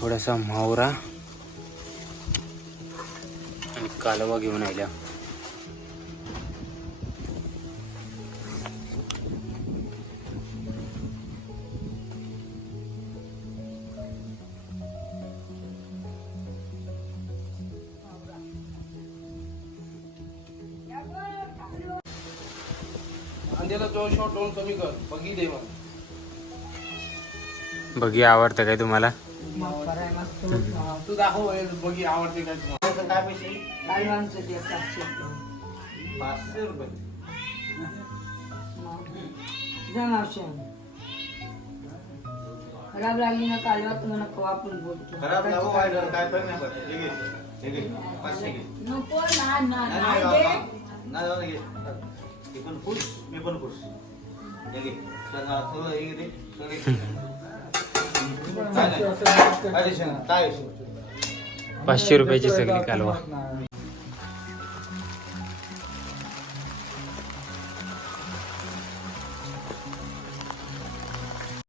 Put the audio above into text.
थोडासा मावरा आणि कालवा घेऊन आल्या. अंड्याला जो शॉट दोन कमी कर. बघी दे मग. बघी आवडतं काय तुम्हाला? तू दाखव बघी आवडते काय तुम्हाला. काय पैसे? 500 रुपये. खराब लागली ना कालवा तुम्हाला कवा पण बोलतो. खराब लागो काय पण नाही पडत. ठीक आहे 500 घे. नको ना ना ना घे. मी पण खुश. घे. चला थोडं हे दे. काय 500 रुपयाची सगळी कालवा.